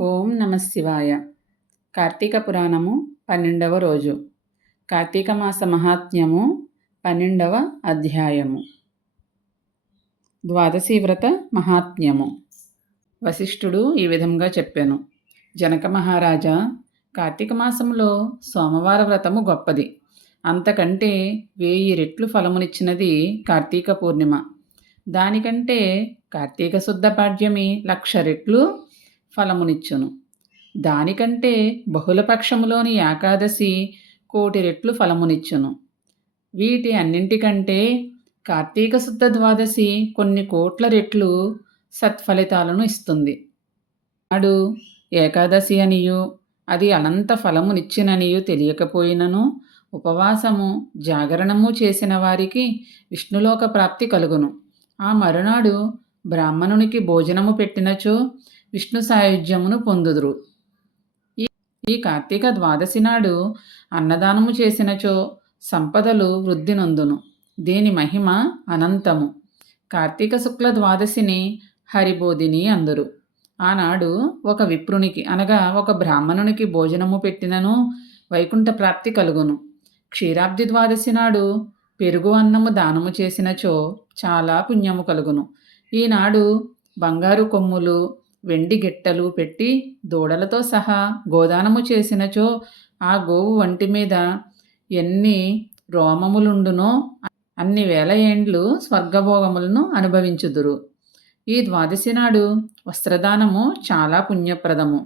ఓం నమ శివాయ. కార్తీక పురాణము పన్నెండవ రోజు. కార్తీక మాస మహాత్మ్యము పన్నెండవ అధ్యాయము. ద్వాదశీ వ్రత మహాత్మ్యము. వశిష్ఠుడు ఈ విధంగా చెప్పాను. జనక మహారాజా కార్తీక మాసంలో సోమవార వ్రతము గొప్పది. అంతకంటే వేయి రెట్లు ఫలమునిచ్చినది కార్తీక పూర్ణిమ. దానికంటే కార్తీక శుద్ధ పాడ్యమి లక్ష రెట్లు ఫలమునిచ్చును. దానికంటే బహుళపక్షములోని ఏకాదశి కోటి రెట్లు ఫలమునిచ్చును. వీటి అన్నింటికంటే కార్తీక శుద్ధ ద్వాదశి కొన్ని కోట్ల రెట్లు సత్ఫలితాలను ఇస్తుంది. నాడు ఏకాదశి అనియు అది అనంత ఫలమునిచ్చిననియు తెలియకపోయినను ఉపవాసము జాగరణము చేసిన వారికి విష్ణులోక ప్రాప్తి కలుగును. ఆ మరునాడు బ్రాహ్మణునికి భోజనము పెట్టినచో విష్ణు సాయుధ్యమును పొందుదురు. ఈ ఈ కార్తీక ద్వాదశి నాడు అన్నదానము చేసినచో సంపదలు వృద్ధి నొందును దీని మహిమ అనంతము. కార్తీక శుక్ల ద్వాదశిని హరిబోధిని అందరు. ఆనాడు ఒక విప్రునికి అనగా ఒక బ్రాహ్మణునికి భోజనము పెట్టినను వైకుంఠ ప్రాప్తి కలుగును. క్షీరాబ్ది ద్వాదశి నాడు పెరుగు అన్నము దానము చేసినచో చాలా పుణ్యము కలుగును. ఈనాడు బంగారు కొమ్ములు వెండి గిట్టలు పెట్టి దూడలతో సహా గోదానము చేసినచో ఆ గోవు వంటి మీద ఎన్ని రోమములుండునో అన్ని వేల ఏండ్లు స్వర్గభోగములను అనుభవించుదురు. ఈ ద్వాదశి నాడు వస్త్రదానము చాలా పుణ్యప్రదము.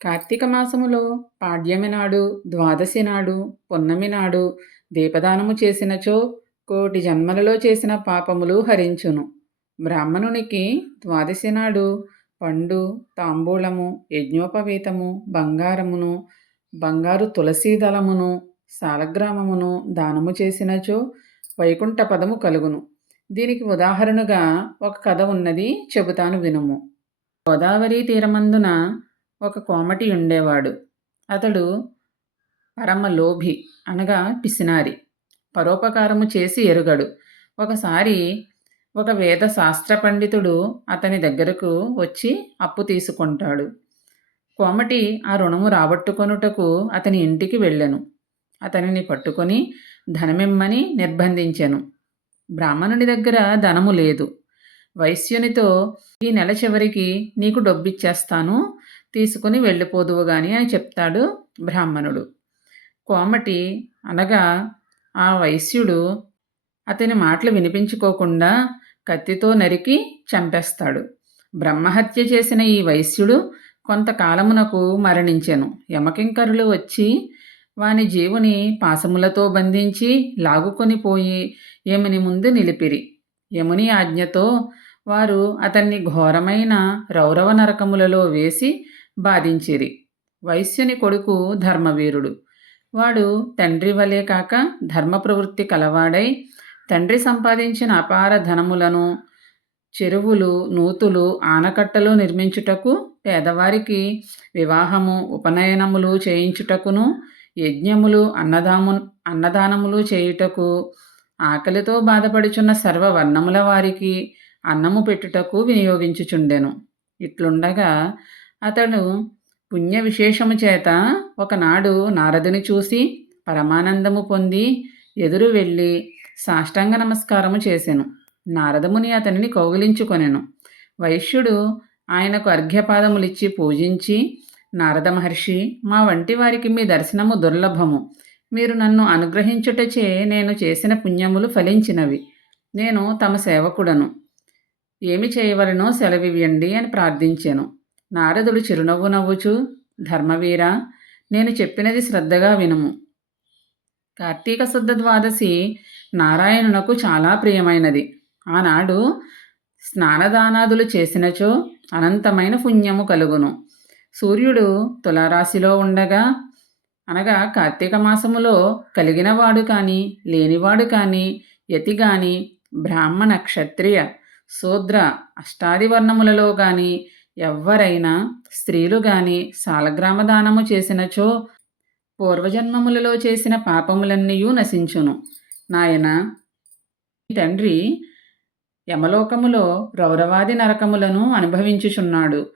కార్తీక మాసములో పాడ్యమి నాడు ద్వాదశి నాడు పున్నమి నాడు దీపదానము చేసినచో కోటి జన్మలలో చేసిన పాపములు హరించును. బ్రాహ్మణునికి ద్వాదశి నాడు పండు తాంబూలము యజ్ఞోపవీతము బంగారమును బంగారు తులసీ దళమును సాలగ్రామమును దానము చేసినచో వైకుంఠ పదము కలుగును. దీనికి ఉదాహరణగా ఒక కథ ఉన్నది చెబుతాను వినుము. గోదావరి తీరమందున ఒక కోమటి ఉండేవాడు. అతడు పరమ లోభి అనగా పిసినారి. పరోపకారము చేసి ఎరుగడు. ఒకసారి ఒక వేద శాస్త్ర పండితుడు అతని దగ్గరకు వచ్చి అప్పు తీసుకుంటాడు. కోమటి ఆ రుణము రాబట్టుకొనుటకు అతని ఇంటికి వెళ్ళెను. అతనిని పట్టుకొని ధనమిమ్మని నిర్బంధించెను. బ్రాహ్మణుని దగ్గర ధనము లేదు. వైశ్యునితో ఈ నెల చివరికి నీకు డబ్బిచ్చేస్తాను తీసుకుని వెళ్ళిపోదువు గాని అని చెప్తాడు బ్రాహ్మణుడు. కోమటి అనగా ఆ వైశ్యుడు అతని మాటలు వినిపించుకోకుండా కత్తితో నరికి చంపేస్తాడు. బ్రహ్మహత్య చేసిన ఈ వైశ్యుడు కొంతకాలమునకు మరణించెను. యమకింకరులు వచ్చి వాని జీవుని పాసములతో బంధించి లాగుకొని పోయి యముని ముందు నిలిపిరి. యముని ఆజ్ఞతో వారు అతన్ని ఘోరమైన రౌరవ నరకములలో వేసి బాధించిరి. వైశ్యుని కొడుకు ధర్మవీరుడు. వాడు తండ్రి వలే కాక ధర్మ ప్రవృత్తి కలవాడై తండ్రి సంపాదించిన అపార ధనములను చెరువులు నూతులు ఆనకట్టలు నిర్మించుటకు పేదవారికి వివాహము ఉపనయనములు చేయించుటకును యజ్ఞములు అన్నదాము అన్నదానములు చేయుటకు ఆకలితో బాధపడుచున్న సర్వవర్ణముల వారికి అన్నము పెట్టుటకు వినియోగించుచుండెను. ఇట్లుండగా అతడు పుణ్య విశేషము చేత ఒకనాడు నారదుని చూసి పరమానందము పొంది ఎదురు వెళ్ళి సాష్టాంగ నమస్కారము చేశాను నారదముని అతనిని కౌగిలించుకొనెను. వైశ్యుడు ఆయనకు అర్ఘ్యపాదములిచ్చి పూజించి నారద మహర్షి మా వంటి వారికి మీ దర్శనము దుర్లభము. మీరు నన్ను అనుగ్రహించుటచే నేను చేసిన పుణ్యములు ఫలించినవి. నేను తమ సేవకుడను. ఏమి చేయవలనో సెలవివ్యండి అని ప్రార్థించాను. నారదుడు చిరునవ్వు నవ్వుచు ధర్మవీర నేను చెప్పినది శ్రద్ధగా వినుము. కార్తీక శుద్ధ ద్వాదశి నారాయణునకు చాలా ప్రియమైనది. ఆనాడు స్నానదానాదులు చేసినచో అనంతమైన పుణ్యము కలుగును. సూర్యుడు తులారాశిలో ఉండగా అనగా కార్తీక మాసములో కలిగినవాడు కానీ లేనివాడు కానీ యతి కానీ బ్రాహ్మణ క్షత్రియ శూద్ర అష్టాదివర్ణములలో కానీ ఎవ్వరైనా స్త్రీలు కానీ సాలగ్రామ దానము చేసినచో పూర్వజన్మములలో చేసిన పాపములన్నీయూ నశించును. నాయన తండ్రి యమలోకములో రౌరవాది నరకములను అనుభవించుచున్నాడు.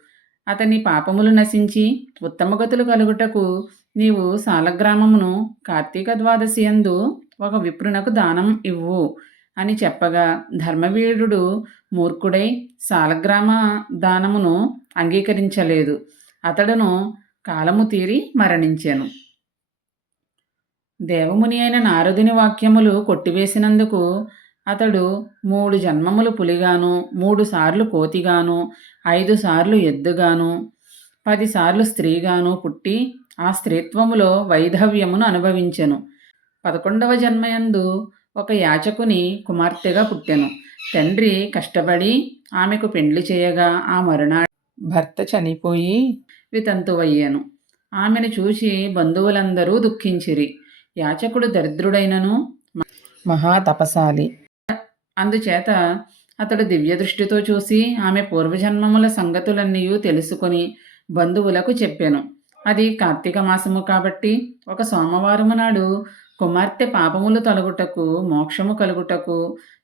అతని పాపములు నశించి ఉత్తమగతులు కలుగుటకు నీవు సాలగ్రామమును కార్తీక ద్వాదశి యందు ఒక విప్రునకు దానం ఇవ్వు అని చెప్పగా ధర్మవీరుడు మూర్ఖుడై సాలగ్రామ దానమును అంగీకరించలేదు. అతడును కాలము తీరి మరణించాను. దేవముని అయిన నారదుని వాక్యములు కొట్టివేసినందుకు అతడు మూడు జన్మములు పులిగాను మూడు సార్లు కోతిగాను ఐదు సార్లు ఎద్దుగాను పదిసార్లు స్త్రీగాను పుట్టి ఆ స్త్రీత్వములో వైధవ్యమును అనుభవించెను. పదకొండవ జన్మయందు ఒక యాచకుని కుమార్తెగా పుట్టెను. తండ్రి కష్టపడి ఆమెకు పెండ్లి చేయగా ఆ మరునాడు భర్త చనిపోయి వితంతువయ్యాను. ఆమెను చూసి బంధువులందరూ దుఃఖించిరి. యాచకుడు దరిద్రుడైనను మహాతపశాలి. అందుచేత అతడు దివ్య దృష్టితో చూసి ఆమె పూర్వజన్మముల సంగతులన్నీ తెలుసుకొని బంధువులకు చెప్పాను. అది కార్తీక మాసము కాబట్టి ఒక సోమవారము నాడు కుమార్తె పాపములు తొలగుటకు మోక్షము కలుగుటకు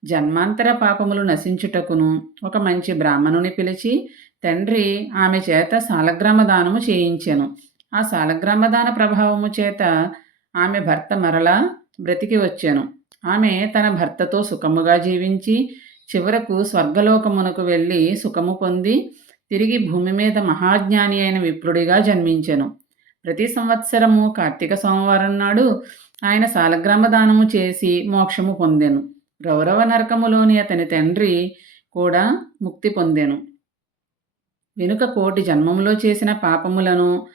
జన్మాంతర పాపములు నశించుటకును ఒక మంచి బ్రాహ్మణుని పిలిచి తండ్రి ఆమె చేత సాలగ్రామ దానము చేయించెను. ఆ సాలగ్రామ దాన ప్రభావము చేత ఆమె భర్త మరలా బ్రతికి వచ్చాను. ఆమె తన భర్తతో సుఖముగా జీవించి చివరకు స్వర్గలోకమునకు వెళ్ళి సుఖము పొంది తిరిగి భూమి మీద మహాజ్ఞాని అయిన విప్రుడిగా జన్మించెను. ప్రతి సంవత్సరము కార్తీక సోమవారం నాడు ఆయన సాలగ్రామ దానము చేసి మోక్షము పొందెను. గౌరవ నరకములోని అతని తండ్రి కూడా ముక్తి పొందెను. వెనుక కోటి జన్మములో చేసిన పాపములను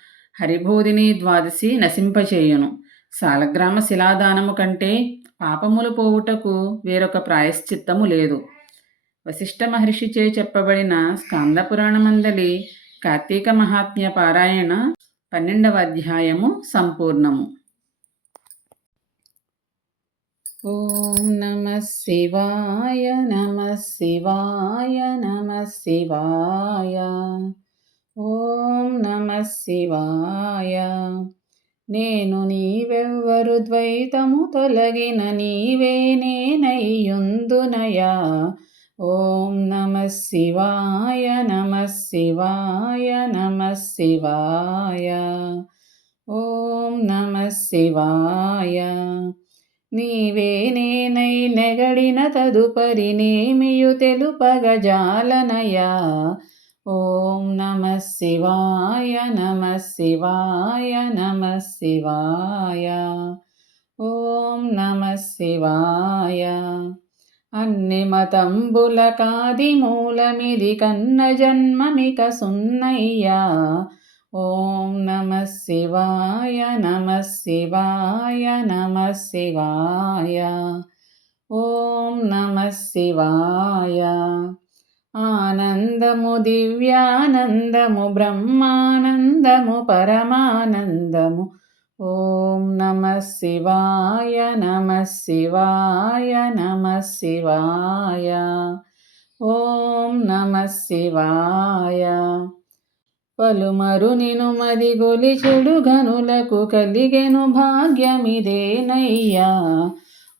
హరిబోధిని ద్వాదశి నశింపచేయును శాలగ్రామ శిలాదానము కంటే పాపములు పోవుటకు వేరొక ప్రాయశ్చిత్తము లేదు. వశిష్ఠ మహర్షిచే చెప్పబడిన స్కందపురాణమందలి కార్తీక మహాత్మ్య పారాయణ పన్నెండవ అధ్యాయము సంపూర్ణము. ఓం నమ శివాయ నమ శివాయ నమ శివాయ. ఓం నమ శివాయ. నేను నీవెవ్వరు ద్వైతము తొలగిన నీవే నేనయ్యుందునయా. ఓం నమ శివాయ నమ శివాయ నమ శివాయ. ఓం నమ శివాయ. నీవే నేనై నెగడిన తదుపరి నేమియు తెలుపగజాలనయా ఓం నమ శివాయ నమ శివాయ నమ శివాయ. ఓం నమ శివాయ. అన్ని మతంబుల కాది మూలమిది కన్న జన్మమిక సున్నయ్యా. ఓం నమ శివాయ నమ శివాయ నమ శివాయ. ఓం నమ శివాయ. ఆనందము దివ్యానందము బ్రహ్మానందము పరమానందము. ఓం నమ శివాయ నమ శివాయ నమ శివాయ. ఓం నమ శివాయ. పలుమరు నిను మది గొలిచెడు గనులకు కలిగెను భాగ్యమిదేనయ్యా.